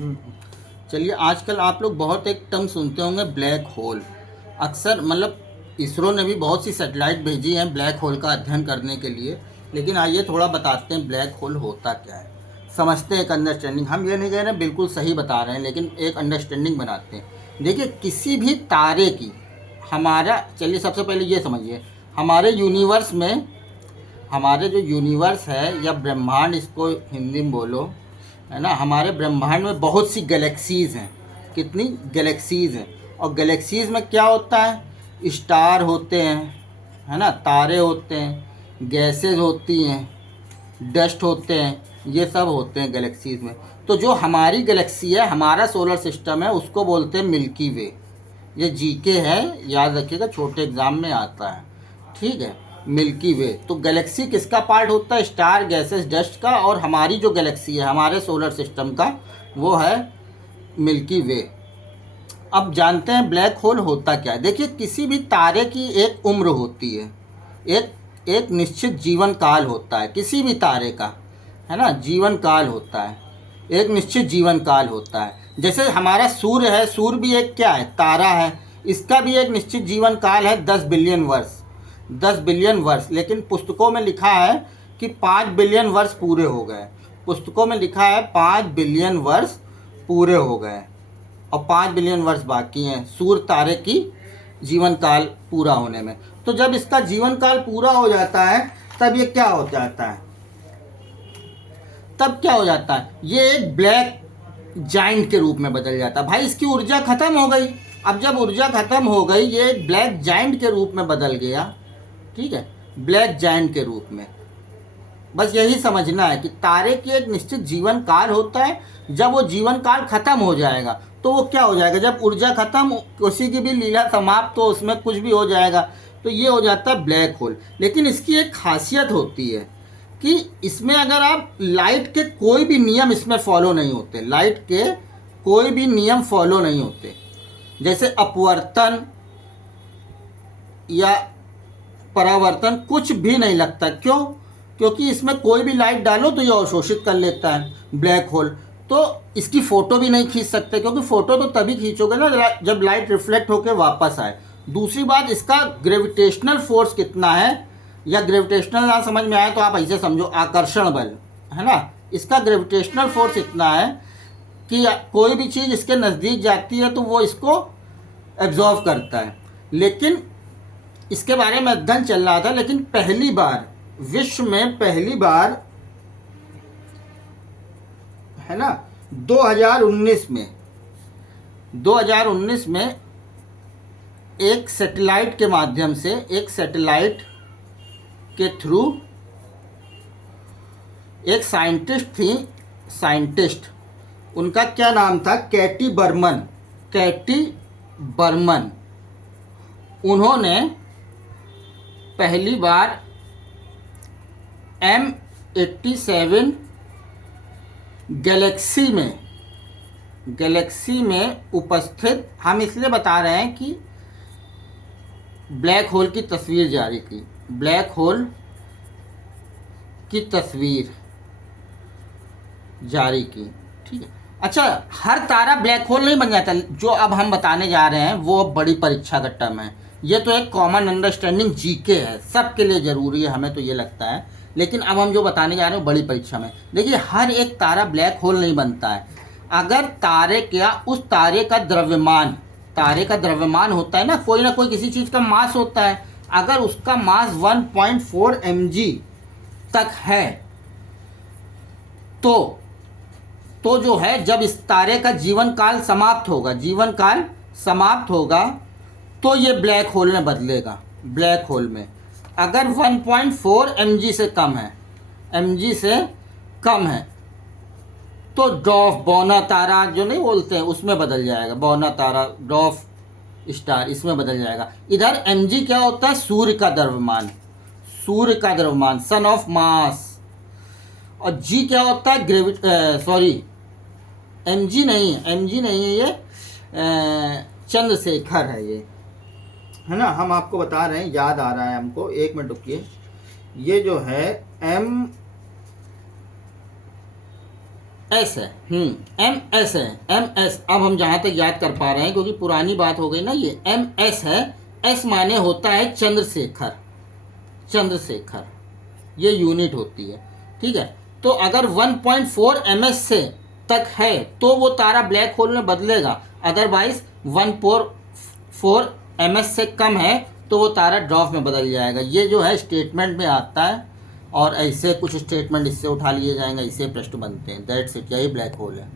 हम्म। चलिए, आजकल आप लोग बहुत एक टर्म सुनते होंगे, ब्लैक होल। अक्सर मतलब इसरो ने भी बहुत सी सैटेलाइट भेजी हैं ब्लैक होल का अध्ययन करने के लिए। लेकिन आइए थोड़ा बताते हैं ब्लैक होल होता क्या है, समझते हैं एक अंडरस्टैंडिंग। हम ये नहीं कह रहे हैं बिल्कुल सही बता रहे हैं, लेकिन एक अंडरस्टैंडिंग बनाते हैं। देखिए, किसी भी तारे की हमारा, चलिए सबसे पहले ये समझिए, हमारे यूनिवर्स में, हमारे जो यूनिवर्स है या ब्रह्मांड, इसको हिंदी में बोलो, है ना, हमारे ब्रह्मांड में बहुत सी गैलेक्सीज़ हैं। कितनी गैलेक्सीज़ हैं? और गैलेक्सीज़ में क्या होता है? स्टार होते हैं, है ना, तारे होते हैं, गैसेस होती हैं, डस्ट होते हैं, ये सब होते हैं गैलेक्सीज़ में। तो जो हमारी गैलेक्सी है, हमारा सोलर सिस्टम है, उसको बोलते हैं मिल्की वे। ये जीके है, याद रखिएगा, छोटे एग्जाम में आता है। ठीक है, मिल्की वे। तो गैलेक्सी किसका पार्ट होता है? स्टार, गैसेस, डस्ट का। और हमारी जो गैलेक्सी है हमारे सोलर सिस्टम का, वो है मिल्की वे। अब जानते हैं ब्लैक होल होता क्या है। देखिए, किसी भी तारे की एक उम्र होती है, एक एक निश्चित जीवन काल होता है किसी भी तारे का, है ना, जीवन काल होता है, एक निश्चित जीवन काल होता है। जैसे हमारा सूर्य है, सूर्य भी एक क्या है? तारा है। इसका भी एक निश्चित जीवन काल है, 10 बिलियन वर्ष। 10 बिलियन वर्ष। लेकिन पुस्तकों में लिखा है कि 5 बिलियन वर्ष पूरे हो गए। पुस्तकों में लिखा है 5 बिलियन वर्ष पूरे हो गए और 5 बिलियन वर्ष बाकी हैं सूर्य तारे की जीवन काल पूरा होने में। तो जब इसका जीवन काल पूरा हो जाता है, तब ये क्या हो जाता है? तब क्या हो जाता है? ये एक ब्लैक जाइंट के रूप में बदल जाता है। भाई, इसकी ऊर्जा खत्म हो गई। अब जब ऊर्जा खत्म हो गई, ये एक ब्लैक जाइंट के रूप में बदल गया। ठीक है, ब्लैक जाइंट के रूप में। बस यही समझना है कि तारे की एक निश्चित जीवन काल होता है। जब वो जीवन काल खत्म हो जाएगा, तो वो क्या हो जाएगा? जब ऊर्जा खत्म, किसी की भी लीला समाप्त, तो उसमें कुछ भी हो जाएगा, तो ये हो जाता है ब्लैक होल। लेकिन इसकी एक खासियत होती है कि इसमें अगर आप लाइट के कोई भी नियम इसमें फॉलो नहीं होते, लाइट के कोई भी नियम फॉलो नहीं होते, जैसे अपवर्तन या परावर्तन, कुछ भी नहीं लगता। क्यों? क्योंकि इसमें कोई भी लाइट डालो तो ये अवशोषित कर लेता है ब्लैक होल। तो इसकी फ़ोटो भी नहीं खींच सकते, क्योंकि फ़ोटो तो तभी खींचोगे ना जब लाइट रिफ्लेक्ट होकर वापस आए। दूसरी बात, इसका ग्रेविटेशनल फोर्स कितना है, या ग्रेविटेशनल ना समझ में आए तो आप ऐसे समझो, आकर्षण बल, है ना। इसका ग्रेविटेशनल फोर्स इतना है कि कोई भी चीज़ इसके नज़दीक जाती है तो वो इसको एब्जॉर्व करता है। लेकिन इसके बारे में अध्ययन चल रहा था, लेकिन पहली बार, विश्व में पहली बार, है ना, 2019 में एक सैटेलाइट के माध्यम से, एक सैटेलाइट के थ्रू एक साइंटिस्ट थी, साइंटिस्ट, उनका क्या नाम था? कैटी बर्मन। कैटी बर्मन। उन्होंने पहली बार M87 गैलेक्सी में उपस्थित, हम इसलिए बता रहे हैं कि ब्लैक होल की तस्वीर जारी की, ब्लैक होल की तस्वीर जारी की। ठीक है। अच्छा, हर तारा ब्लैक होल नहीं बन जाता। जो अब हम बताने जा रहे हैं वो बड़ी परीक्षा का टर्म है। ये तो एक कॉमन अंडरस्टैंडिंग जीके है, सबके लिए ज़रूरी है, हमें तो ये लगता है। लेकिन अब हम जो बताने जा रहे हैं बड़ी परीक्षा में, देखिए, हर एक तारा ब्लैक होल नहीं बनता है। अगर तारे क्या, उस तारे का द्रव्यमान, तारे का द्रव्यमान होता है ना कोई किसी चीज़ का मास होता है। अगर उसका मास 1.4 mg तक है, तो जो है, जब इस तारे का जीवन काल समाप्त होगा, जीवन काल समाप्त होगा, तो ये ब्लैक होल में बदलेगा। ब्लैक होल में अगर 1.4 mg से कम है, mg से कम है, तो डॉफ, बौना तारा जो नहीं बोलते हैं, उसमें बदल जाएगा। बौना तारा, डॉफ स्टार, इसमें बदल जाएगा। इधर mg क्या होता है? सूर्य का द्रव्यमान, सूर्य का द्रव्यमान, सन ऑफ मास। और g क्या होता है? सॉरी, mg नहीं है ये, चंद्रशेखर है ये, है ना। हम आपको बता रहे हैं, याद आ रहा है हमको, एक मिनट रुकिए। ये जो है एस है, एम एस है, एम एस। अब हम जहाँ तक याद कर पा रहे हैं, क्योंकि पुरानी बात हो गई ना, ये एम एस है। एस माने होता है चंद्रशेखर, चंद्रशेखर ये यूनिट होती है, ठीक है। तो अगर 1.4 ms से तक है तो वो तारा ब्लैक होल में बदलेगा, अदरवाइज 1.4 ms से कम है तो वो तारा ड्वार्फ में बदल जाएगा। ये जो है स्टेटमेंट में आता है, और ऐसे कुछ स्टेटमेंट इससे उठा लिए जाएंगे, इससे प्रश्न बनते हैं। दैट्स इट, यही ब्लैक होल है।